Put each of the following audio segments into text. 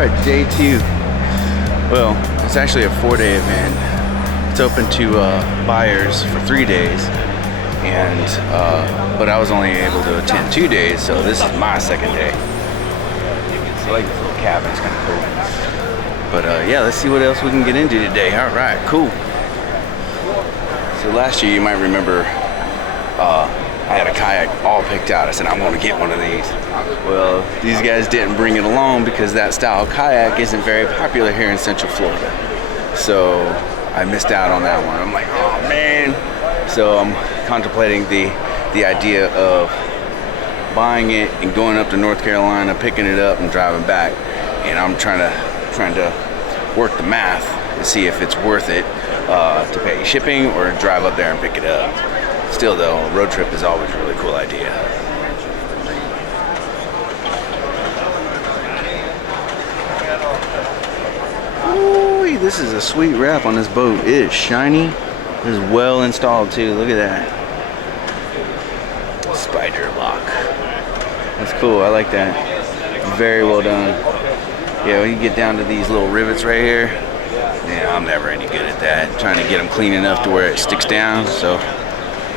Alright, day 2. Well, it's actually a 4-day event. It's open to buyers for 3 days, and but I was only able to attend 2 days, so this is my second day. I like this little cabin, it's kind of cool. But yeah, let's see what else we can get into today. Alright, cool. So last year, you might remember, I had a kayak all picked out. I said, I'm going to get one of these. Well, these guys didn't bring it along because that style kayak isn't very popular here in Central Florida. So I missed out on that one. I'm like, oh man. So I'm contemplating the idea of buying it and going up to North Carolina, picking it up and driving back. And I'm trying to work the math to see if it's worth it to pay shipping or drive up there and pick it up. Still though, a road trip is always a really cool idea. Ooh, this is a sweet wrap on this boat. It is shiny. It is well installed too. Look at that. Spider lock. That's cool. I like that. Very well done. Yeah, when you get down to these little rivets right here, yeah, I'm never any good at that. Trying to get them clean enough to where it sticks down. So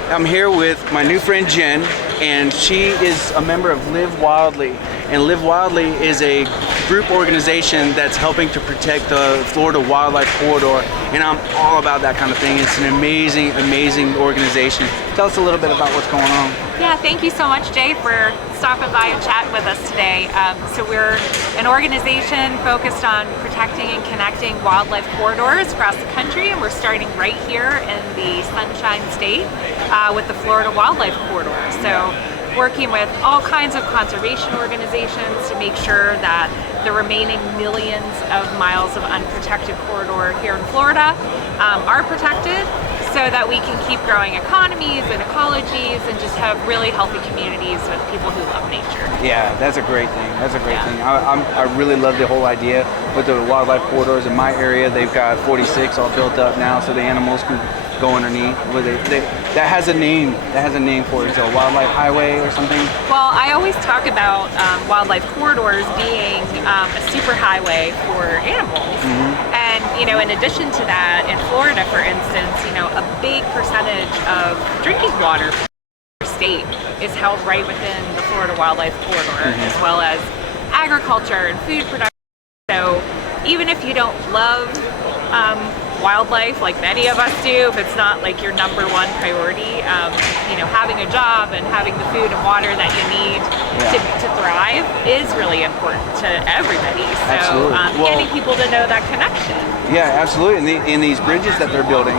I'm here with my new friend Jen, and she is a member of Live Wildly. And Live Wildly is a group organization that's helping to protect the Florida Wildlife Corridor. And I'm all about that kind of thing. It's an amazing, amazing organization. Tell us a little bit about what's going on. Yeah, thank you so much, Jay, for stopping by and chatting with us today. So we're an organization focused on protecting and connecting wildlife corridors across the country, and we're starting right here in the Sunshine State with the Florida Wildlife Corridor. So working with all kinds of conservation organizations to make sure that the remaining millions of miles of unprotected corridor here in Florida are protected, so that we can keep growing economies and ecologies and just have really healthy communities with people who love nature. Yeah, that's a great thing. That's a great thing. I really love the whole idea with the wildlife corridors in my area. They've got 46 all built up now, so the animals can go underneath. That has a name. That has a name for it. So a wildlife highway or something. Well, I always talk about wildlife corridors being a super highway for animals. Mm-hmm. And in addition to that, in Florida, for instance, a big percentage of drinking water for the state is held right within the Florida Wildlife Corridor, mm-hmm. as well as agriculture and food production. So even if you don't love wildlife like many of us do, if it's not like your number one priority, having a job and having the food and water that you need to thrive is really important to everybody. So getting people to know that connection. Yeah, absolutely. And these bridges that they're building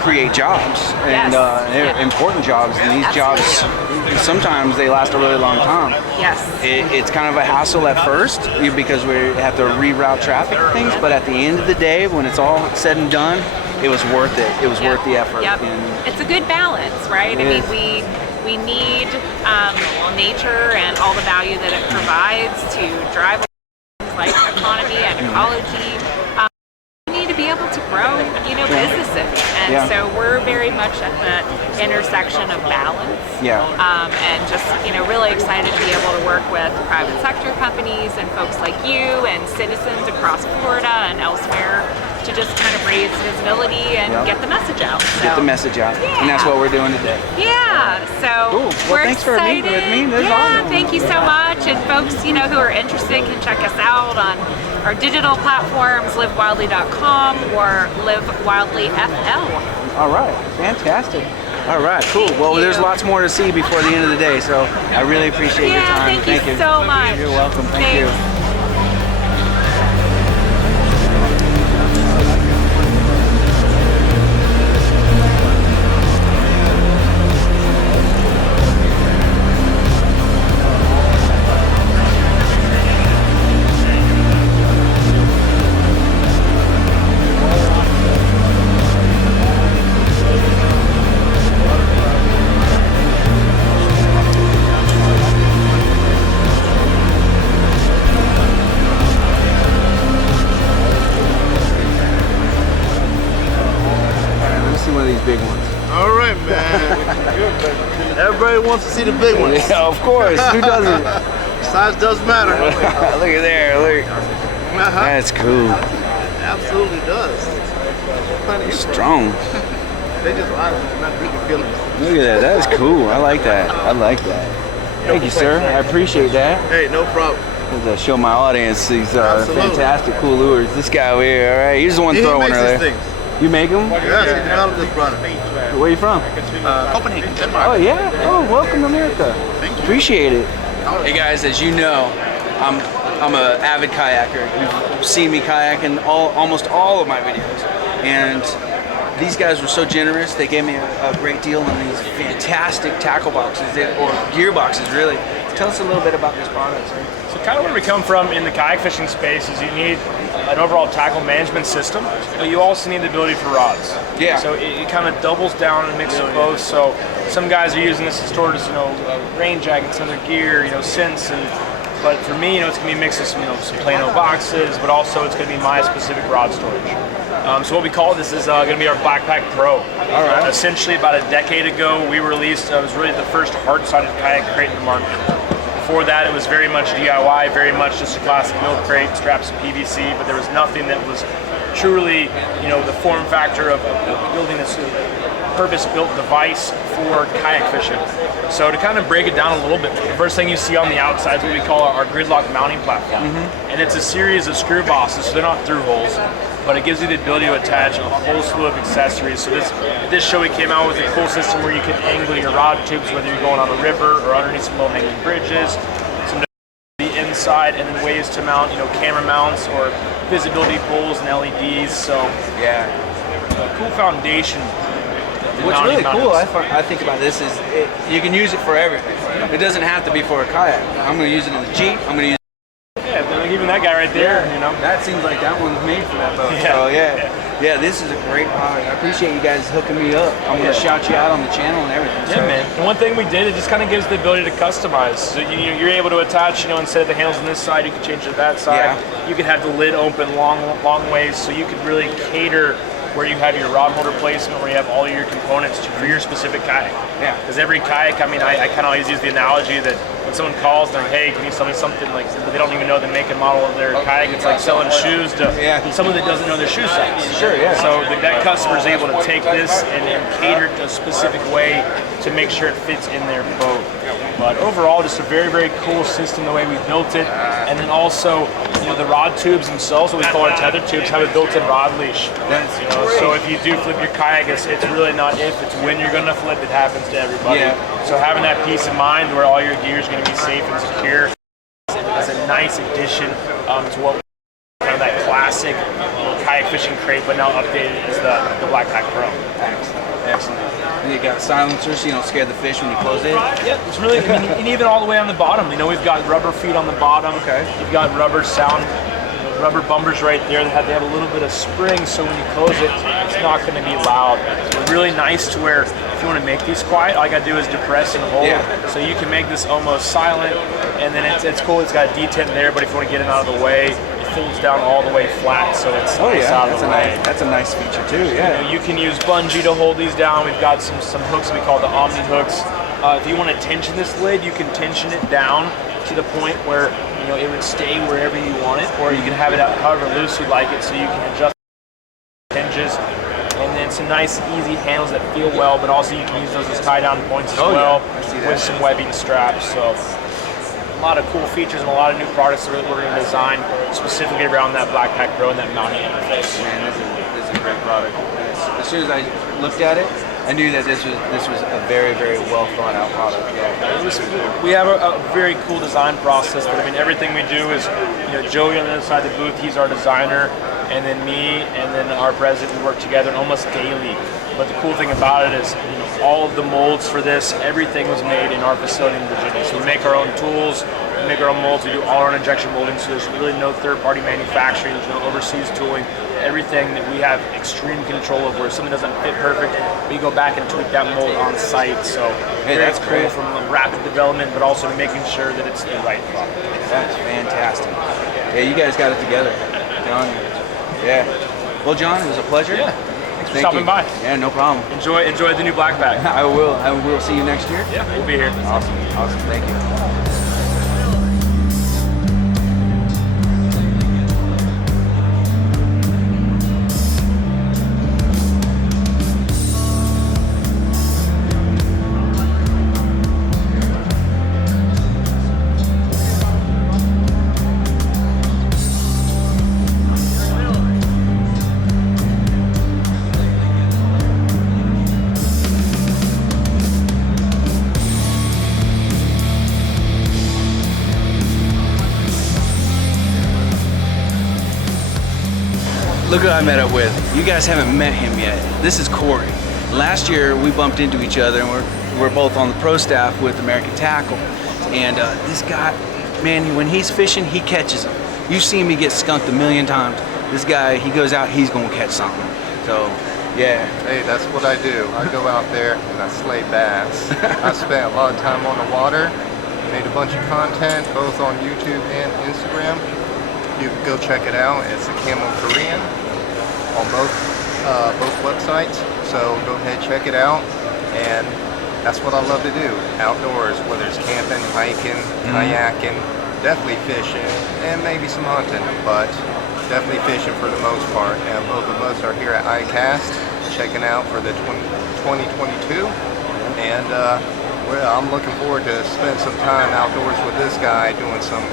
create jobs, and important jobs. And these jobs, sometimes they last a really long time. Yes. It's kind of a hassle at first because we have to reroute traffic and things, but at the end of the day, when it's all said and done, it was worth it. It was worth the effort. Yep. It's a good balance, right? I mean, we need nature and all the value that it provides to drive things like economy and ecology. We need to be able to grow, businesses, and so we're very much at the intersection of balance. Yeah. And just really excited to be able to work with private sector companies and folks like you and citizens across Florida and elsewhere to just kind of raise visibility and get the message out. So, get the message out, and that's what we're doing today. Yeah, so cool. Well, thanks for meeting with me. That's awesome. Thank you so much. And folks, who are interested can check us out on our digital platforms, livewildly.com or livewildlyfl. All right, fantastic. All right, cool. Well, there's lots more to see before the end of the day, so I really appreciate your time. Thank you so much. You're welcome. Thank you. Big ones. All right, man. Everybody wants to see the big ones. Yeah, of course. Who doesn't? Size does matter. Look at there. Look. That's cool. Absolutely does. Strong. They just not big feelings. Look at that. That's cool. I like that. I like that. Thank you, sir. I appreciate that. Hey, no problem. To show my audience these Absolutely. fantastic cool lures. This guy over here, all right, he's the one throwing makes earlier. these things. You make them? Yes, he developed this product. Where you from? Copenhagen, Denmark. Oh yeah. Oh, welcome to America. Thank you. Appreciate it. Hey guys, as you know, I'm an avid kayaker. You've seen me kayak in almost all of my videos, and these guys were so generous. They gave me a great deal on these fantastic tackle boxes, or gear boxes, really. Tell us a little bit about this product, sir. So kind of where we come from in the kayak fishing space is you need an overall tackle management system, but you also need the ability for rods. Yeah. So it kind of doubles down and mixes both. So some guys are using this to store just, rain jackets, some other gear, scents, but for me, it's gonna be a mix of some Plano boxes, but also it's gonna be my specific rod storage. So what we call this is gonna be our Blackpack Pro. All right. Essentially, about a decade ago, we released, it was really the first hard-sided kayak crate in the market. Before that, it was very much DIY, very much just a classic milk crate, straps of PVC, but there was nothing that was truly, the form factor of building this purpose-built device for kayak fishing. So to kind of break it down a little bit, the first thing you see on the outside is what we call our Gridlock mounting platform. And it's a series of screw bosses, so they're not through holes, but it gives you the ability to attach a whole slew of accessories. So this show we came out with a cool system where you can angle your rod tubes, whether you're going on a river or underneath some low-hanging bridges, some the inside, and then ways to mount, camera mounts or visibility poles and LEDs. So Yeah. a cool foundation. What's really cool, I think about this is you can use it for everything. It doesn't have to be for a kayak. I'm going to use it in the Jeep. I'm going to use Yeah, even that guy right there, That seems like that one's made for that boat. Yeah. So yeah, this is a great product. I appreciate you guys hooking me up. I'm gonna shout you out on the channel and everything. Yeah, man. And one thing we did, it just kind of gives the ability to customize. So you're able to attach, instead of the handles on this side, you can change it to that side. Yeah. You can have the lid open long ways, so you could really cater where you have your rod holder placement, where you have all your components for your specific kayak. Yeah. Because every kayak, I kind of always use the analogy that when someone calls, they're like, hey, can you sell me something, like they don't even know the make and model of their kayak. It's like selling shoes to someone that doesn't know their shoe size. Sure, yeah. So that customer is able to take this and cater it to a specific way to make sure it fits in their boat. But overall, just a very, very cool system the way we built it. And then also, the rod tubes themselves, what we call our tether tubes, have a built-in rod leash. That's So if you do flip your kayak, it's really not if, it's when you're going to flip. It happens to everybody. Yeah. So having that peace of mind where all your gear is going to be safe and secure is a nice addition to what kind of that classic kayak fishing crate, but now updated as the Blackpack Pro. excellent. You got silencers so you don't scare the fish when you close it. Yeah, it's really, and even all the way on the bottom. We've got rubber feet on the bottom. Okay. You've got rubber rubber bumpers right there. They have a little bit of spring, so when you close it, it's not going to be loud. It's really nice to where if you want to make these quiet, all you got to do is depress and hold. Yeah. So you can make this almost silent, and then it's cool. It's got a detent there, but if you want to get it out of the way, it folds down all the way flat, so it's out of the way. That's a nice feature too. Yeah. You can use bungee to hold these down. We've got some hooks we call the Omni Hooks. If you want to tension this lid, you can tension it down to the point where it would stay wherever you want it, or you can have it out however loose you like it, so you can adjust hinges. And then some nice, easy handles that feel well, but also you can use those as tie-down points as well with some webbing straps. So a lot of cool features and a lot of new products that we're going to design specifically around that Blackpack Pro and that mounting interface. Man, this is a great product. As soon as I looked at it, I knew that this was a very, very well thought out product. We have a very cool design process. But everything we do is, Joey on the other side of the booth, he's our designer, and then me, and then our president, we work together almost daily. But the cool thing about it is, all of the molds for this, everything was made in our facility in Virginia. So we make our own tools, we make our own molds, we do all our own injection molding, so there's really no third-party manufacturing, there's no overseas tooling. Everything that we have extreme control of, where something doesn't fit perfect, we go back and tweak that mold on site. So that's cool great. from rapid development, but also making sure that it's the right product. That's fantastic. Yeah, you guys got it together. I'm telling you. Yeah. Well, John, it was a pleasure. Yeah. Thanks for stopping by. Yeah, no problem. Enjoy the new Blackpack. I will. I will see you next year. Yeah, we'll be here. Awesome. Thank you. Look who I met up with. You guys haven't met him yet. This is Corey. Last year we bumped into each other, and we're both on the pro staff with American Tackle. And this guy, man, when he's fishing, he catches them. You've seen me get skunked a million times. This guy, he goes out, he's gonna catch something. So, yeah. Hey, that's what I do. I go out there and I slay bass. I spent a lot of time on the water, made a bunch of content both on YouTube and Instagram. You can go check it out. It's the Camo Korean on both websites. So go ahead, check it out. And that's what I love to do. Outdoors, whether it's camping, hiking, kayaking, definitely fishing, and maybe some hunting, but definitely fishing for the most part. And both of us are here at ICAST checking out for the 2022. And I'm looking forward to spend some time outdoors with this guy doing some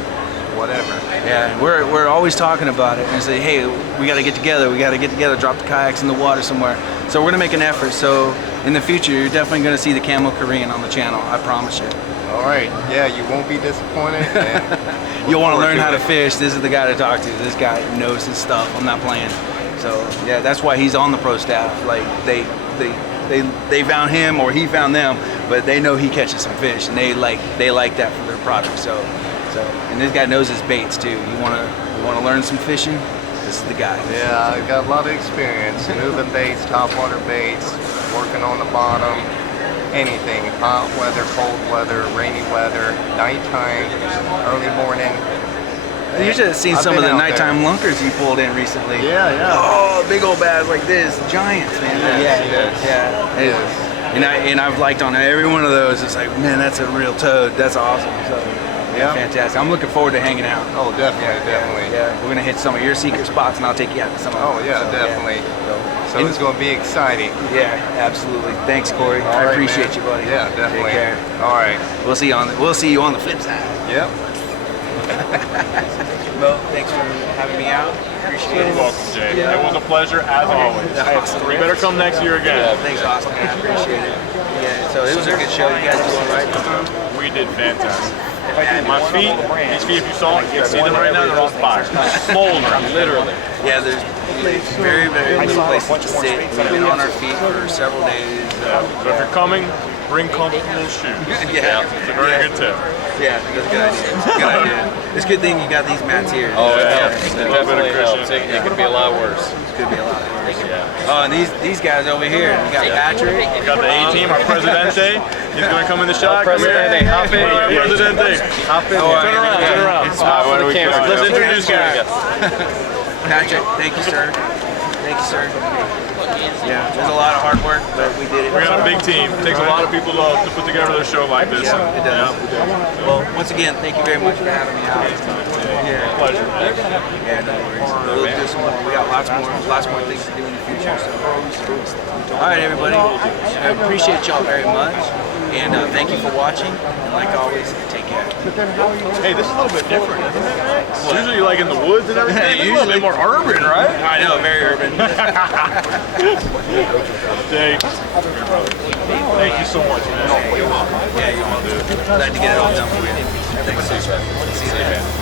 whatever. Yeah, we're always talking about it and say, hey, we got to get together. We got to get together, drop the kayaks in the water somewhere. So we're gonna make an effort. So in the future, you're definitely gonna see the Camo Korean on the channel. I promise you. All right. Yeah, you won't be disappointed. And You'll want to learn how to fish. This is the guy to talk to. This guy knows his stuff. I'm not playing. So yeah, that's why he's on the pro staff. Like they found him or he found them, but they know he catches some fish and they like that for their product. So and this guy knows his baits too. You wanna learn some fishing? This is the guy. yeah, I got a lot of experience moving baits, topwater baits, working on the bottom, anything, hot weather, cold weather, rainy weather, nighttime, early morning. You should have seen I've some of been the out there. nighttime lunkers you pulled in recently. Yeah. Oh, big old bass like this, giants, man. It is. And I've liked on every one of those. It's like, man, that's a real toad. That's awesome. So, Yeah. fantastic. I'm looking forward to hanging out. Oh, definitely. Yeah, we're gonna hit some of your secret spots, and I'll take you out to some of them. Oh, yeah, So, definitely. So, So it's going to be exciting. yeah, absolutely. Thanks, Corey. All I right, appreciate man. you, buddy. Yeah, definitely. Take care. All right. We'll see you on the flip side. Yep. Well, thanks for having me out. Appreciate You're it. welcome, Jay. It was a pleasure as always. Awesome. You better come next year again. Thanks, Austin. I appreciate it. Yeah, so it was a good show. You guys doing all right? We did fantastic. My feet, these feet, if you saw them, you can see them right now, they're on fire. Smoldering, literally. Yeah, there's very, very little places to sit. We've been on our feet for several days. So if you're coming, bring comfortable shoes. Yeah. It's a very good tip. Yeah, that's a good idea. It's a good idea. It's a good thing you got these mats here. Oh, it Yeah. helps. It A little bit of definitely helps. cushion. It could be a lot worse. It could be a lot worse. Yeah. Oh, and these guys over here. We got Patrick. We got the A-team, our Presidente. He's going to come in the shot. Come here. Presidente, hop in. All right, Presidente. Hop in. Oh, Turn around, turn around. Smile for the camera. Let's introduce you. Patrick, thank you, sir. Thank you, sir. Yeah, it was a lot of hard work, but we did it. We got a big team. It takes a lot of people to put together a show like this. Yeah, it does. Well, once again, thank you very much for having me out. Yeah, Pleasure. yeah, no worries. We'll do some more. We got lots more things to do in the future. So, all right, everybody. I appreciate y'all very much, and thank you for watching. And like always, take care. Hey, this is a little bit different, isn't it? It's usually like in the woods and everything. This is a little bit more urban, right? I know, very urban. Jay, thank you so much, man. You're welcome. Yeah, you're welcome. Glad to get it all done for you. Thanks. See you later.